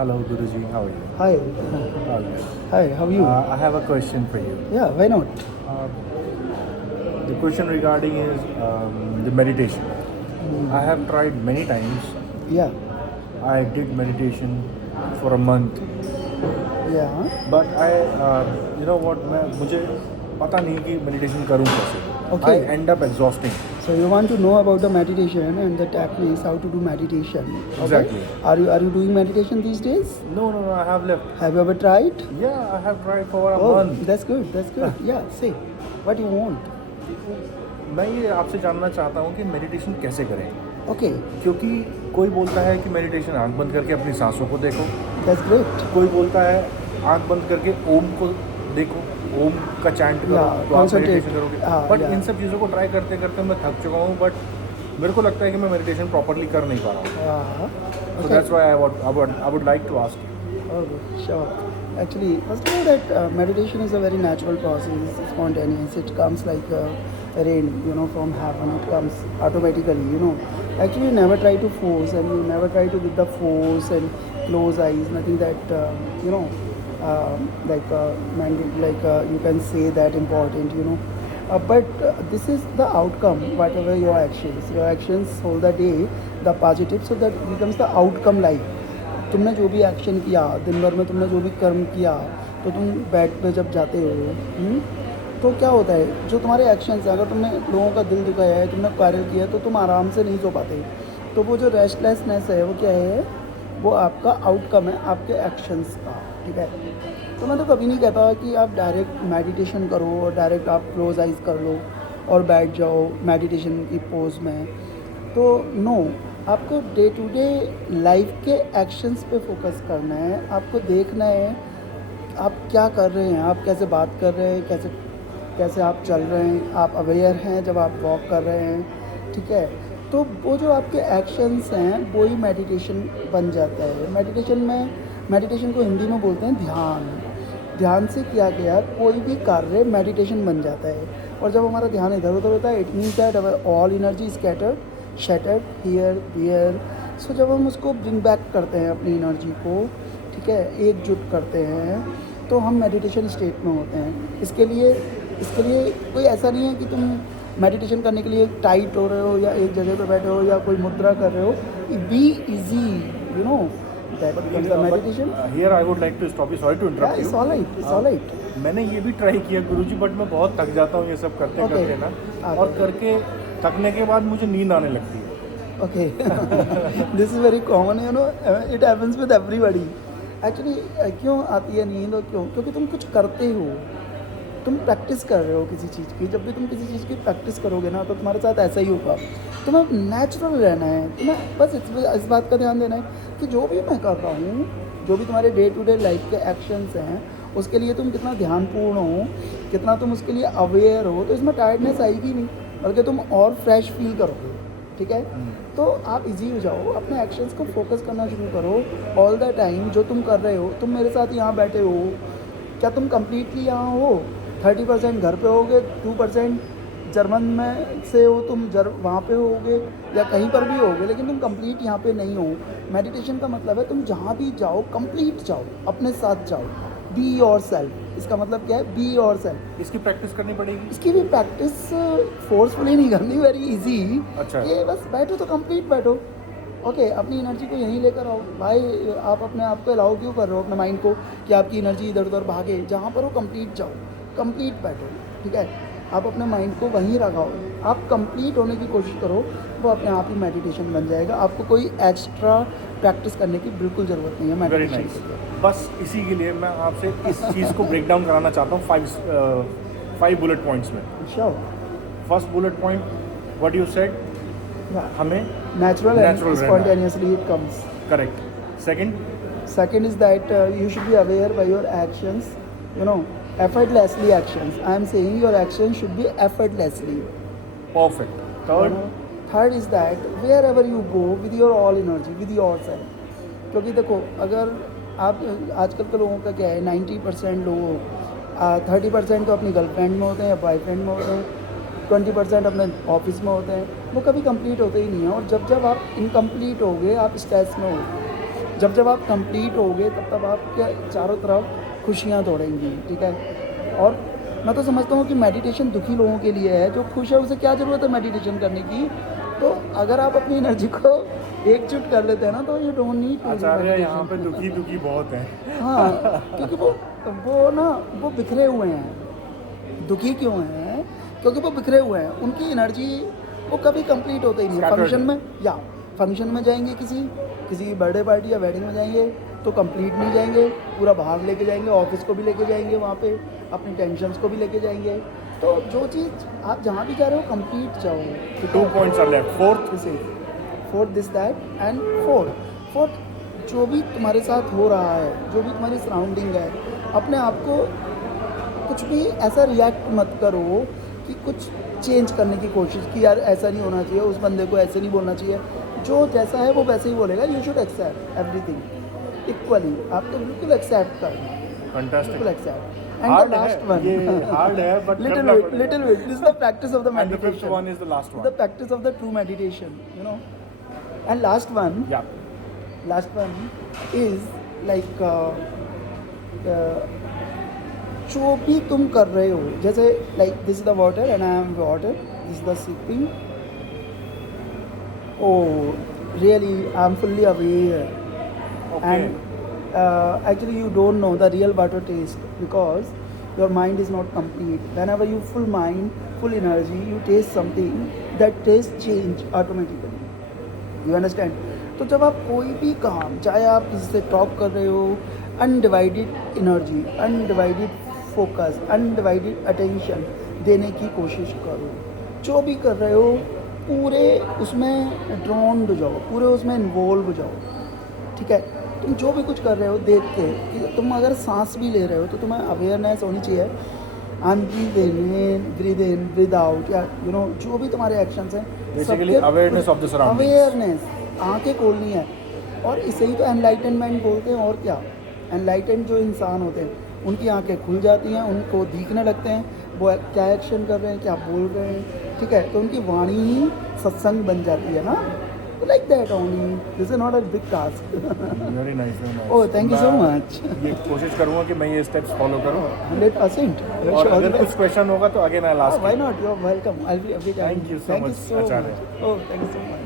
Hello, Guruji. How are you? Hi. All good. Hi, how are you? I have a question for you. Yeah, why not? Uh, the question regarding is the meditation. I have tried many times. Yeah. I did meditation for a month, Yeah. but you know what, मुझे पता नहीं कि meditation करूँ कैसे. I Okay. end up exhausting. So you want to know about the meditation and the techniques, how to do meditation. Okay? Exactly. Are you doing meditation these days? No, I have left. Have you ever tried? Yeah, I have tried for a Oh, month. that's good. That's good. Yeah, say what you want. मैं ये आपसे जानना चाहता हूँ कि meditation कैसे करें, Okay, क्योंकि कोई बोलता है कि मेडिटेशन आंख बंद करके अपनी सांसों को देखो, that's great. कोई बोलता है आंख बंद करके ओम को देखो, ओम का चैंट करो Yeah, तो आप concentrate. मेडिटेशन करोगे. हाँ, बट yeah. इन सब चीज़ों को ट्राई करते करते मैं थक चुका हूँ. बट मेरे को लगता है कि मैं मेडिटेशन प्रॉपरली कर नहीं पा रहा हूँ. So Okay. that's why I would like to ask you. Oh, sure. Actually, first of all, that meditation is a very natural process. It's spontaneous. It comes like rain, from heaven. It comes automatically. Actually, you never try to force, and you never try to with the force and close eyes. Nothing that you can say that important. But this is the outcome. Whatever your actions whole the day, the positive, so that becomes the outcome life. तुमने जो भी action किया दिन भर में, तुमने जो भी कर्म किया, तो तुम बेड पे जब जाते हो, तो क्या होता है, जो तुम्हारे एक्शंस हैं, अगर तुमने लोगों का दिल दुखाया है, तुमने वायरल किया है, तो तुम आराम से नहीं सो पाते. तो वो जो रेस्टलेसनेस है वो क्या है, वो आपका आउटकम है आपके एक्शंस का. ठीक है. तो मैं तो कभी नहीं कहता कि आप डायरेक्ट मेडिटेशन करो और डायरेक्ट आप क्लोज आइज कर लो और बैठ जाओ मेडिटेशन की पोज में. तो नो, आपको डे टू डे लाइफ के एक्शंस पे फोकस करना है. आपको देखना है आप क्या कर रहे हैं, आप कैसे बात कर रहे हैं, कैसे कैसे आप चल रहे हैं, आप अवेयर हैं जब आप वॉक कर रहे हैं. ठीक है. तो वो जो आपके एक्शंस हैं वो ही मेडिटेशन बन जाता है. मेडिटेशन को हिंदी में बोलते हैं ध्यान. ध्यान से किया गया कोई भी कार्य मेडिटेशन बन जाता है. और जब हमारा ध्यान इधर उधर होता है, it means that our all energy scattered shattered here there. So जब हम उसको ब्रिंग बैक करते हैं अपनी एनर्जी को, ठीक है, एकजुट करते हैं, तो हम मेडिटेशन स्टेट में होते हैं. इसके लिए कोई ऐसा नहीं है कि तुम मेडिटेशन करने के लिए टाइट हो रहे हो या एक जगह पे बैठे हो या कोई मुद्रा कर रहे हो. Be easy, that becomes the meditation. Here I would like to stop you. Sorry to interrupt you. It's all right, it's all right. मैंने ये भी ट्राई किया गुरुजी, बट मैं बहुत थक जाता हूँ ये सब करते Okay. करते ना. Okay. और करके थकने के बाद मुझे नींद आने लगती है. Okay, this is very common, it happens with everybody. Actually, क्यों आती है नींद और क्यों? क्योंकि तुम कुछ करते हो, तुम प्रैक्टिस कर रहे हो किसी चीज़ की. जब भी तुम किसी चीज़ की प्रैक्टिस करोगे ना, तो तुम्हारे साथ ऐसा ही होगा. तुम्हें नेचुरल रहना है, तुम्हें बस इस बात का ध्यान देना है कि जो भी मैं कर रहा हूँ, जो भी तुम्हारे डे टू डे लाइफ के एक्शंस हैं, उसके लिए तुम कितना ध्यानपूर्ण हो, कितना तुम उसके लिए अवेयर हो, तो इसमें टायर्डनेस आएगी नहीं, बल्कि तुम और फ्रेश फील करोगे. ठीक है. तो आप इजी हो जाओ, अपने एक्शंस को फोकस करना शुरू करो ऑल द टाइम. जो तुम कर रहे हो, तुम मेरे साथ यहाँ बैठे हो, क्या तुम कम्प्लीटली यहाँ हो? 30% घर पे होगे, 2% जर्मन में से हो, तुम वहाँ पे होगे या कहीं पर भी होगे, लेकिन तुम कंप्लीट यहाँ पे नहीं हो. मेडिटेशन का मतलब है तुम जहाँ भी जाओ कंप्लीट जाओ, अपने साथ जाओ. Be your self. इसका मतलब क्या है? Be your self. इसकी प्रैक्टिस करनी पड़ेगी. इसकी भी प्रैक्टिस फोर्सफुली नहीं करनी, वेरी इजी. अच्छा. ये बस बैठो तो कंप्लीट बैठो. ओके, अपनी एनर्जी को यहीं लेकर आओ. भाई, आप अपने आप को अलाउ क्यों कर रहे हो अपने माइंड को कि आपकी एनर्जी इधर उधर भागे? जहाँ पर हो कंप्लीट जाओ, कंप्लीट बैठो. ठीक है. आप अपने माइंड को वहीं लगाओ, आप कंप्लीट होने की कोशिश करो, वो अपने आप ही मेडिटेशन बन जाएगा. आपको कोई एक्स्ट्रा प्रैक्टिस करने की बिल्कुल ज़रूरत नहीं है वेरी मेडिटेशन नाइस. के लिए. बस इसी के लिए मैं आपसे इस चीज़ को ब्रेक डाउन कराना चाहता हूँ 5 बुलेट पॉइंट्स में. Sure. First bullet point, what you said, हमें Natural and रहना. spontaneously it comes. Correct. Second, Second is that you should be aware by your actions, effortlessly actions. I am saying your actions should be effortlessly. Perfect. Third, Third is that wherever you go with your all energy, with yourself. क्योंकि देखो, अगर आप आजकल के लोगों का क्या है, 90% लोग 30% तो अपनी गर्लफ्रेंड में होते हैं या बॉयफ्रेंड में होते हैं, 20% अपने ऑफिस में होते हैं, वो कभी कंप्लीट होते ही नहीं है. और जब आप इनकम्प्लीट होगे, आप स्ट्रेस में होगे. जब जब आप कंप्लीट होगे तब तब आपके चारों तरफ खुशियाँ दौड़ेंगी, ठीक है। और मैं तो समझता हूँ कि मेडिटेशन दुखी लोगों के लिए है, जो खुश है उसे क्या ज़रूरत है मेडिटेशन करने की। तो अगर आप अपनी एनर्जी को एकजुट कर लेते हैं ना, तो यू डोंट नीड टू आचार्य यहाँ पे दुखी बहुत हैं। हाँ, क्योंकि वो बिखरे हुए हैं। दुखी क्यों हैं? क्योंकि वो बिखरे हुए हैं। उनकी एनर्जी वो कभी कंप्लीट होता ही नहीं है। Scattered. फंक्शन में जाएंगे, किसी बर्थडे पार्टी या वेडिंग में जाएंगे तो कंप्लीट नहीं जाएंगे, पूरा भाग लेके जाएंगे, ऑफिस को भी लेके जाएंगे, वहाँ पे अपनी टेंशन्स को भी लेके जाएंगे। तो जो चीज़ आप जहाँ भी जा रहे हो कंप्लीट जाओ। 2 points are left. Fourth this that and fourth जो भी तुम्हारे साथ हो रहा है, जो भी तुम्हारी सराउंडिंग है, अपने आप को कुछ भी ऐसा रिएक्ट मत करो कि कुछ चेंज करने की कोशिश कि यार ऐसा नहीं होना चाहिए, उस बंदे को ऐसे नहीं बोलना चाहिए। जो जैसा है वो वैसे ही बोलेगा। You should accept everything equally. आपको बिल्कुल एक्सेप्ट करना, Fantastic. बिल्कुल accept. Hard and the last है, वन, ये hard है, but लिटिल करना बिट, पड़ेगा। Little bit, this is the practice of the And the fifth meditation, one is the last one. the practice of the true meditation, you know. And last one is like जो भी तुम कर रहे हो, जैसे like this is the water and I am water, this is the sipping, oh really I'm fully aware. Okay. And actually you don't know the real water taste because your mind is not complete. Whenever you full mind, full energy, you taste something, that taste change automatically. You understand? तो जब आप कोई भी काम, चाहे आप किसी से टॉक कर रहे हो, undivided energy, undivided focus, undivided attention देने की कोशिश करो। जो भी कर रहे हो पूरे उसमें ड्रॉन हो जाओ, पूरे उसमें इन्वॉल्व हो जाओ, ठीक है। तुम जो भी कुछ कर रहे हो देख के, कि तुम अगर सांस भी ले रहे हो तो तुम्हें अवेयरनेस होनी चाहिए। I am breathe in breathe out, या यू नो जो भी तुम्हारे एक्शंस हैं, Basically awareness of the surroundings. Awareness, आंखें खोलनी है। और इसे ही तो एनलाइटनमेंट बोलते हैं, और क्या। एनलाइटेंड जो इंसान होते हैं उनकी आंखें खुल जाती हैं, उनको दिखने लगते हैं वो क्या एक्शन कर रहे हैं, क्या बोल रहे हैं, ठीक है। तो उनकी वाणी ही सत्संग बन जाती है ना। तो like that only, this is not a big task. Very nice, very nice. Oh thank you so much. ये कोशिश करूँगा कि मैं ये स्टेप्स फॉलो करूँ, 100%। और अगर कुछ क्वेश्चन होगा तो again I last. Why not, you are welcome, I will be every time. Thank you so much, so Acharya. much. Oh, thank you so much.